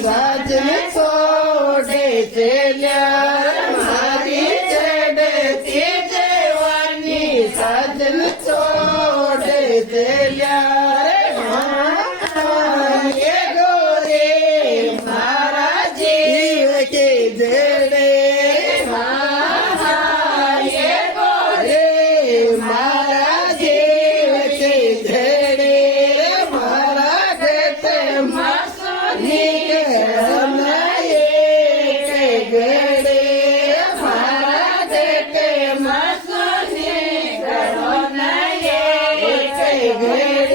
સાજન છોડે ચેલ્યા મારી ચડતી જવાની સાજન છોડે ચેલ્યા એ ગોરે મારા જીવ કે જડે એ ગોરે મારા જીવ કે જડે મારા ગત ગડે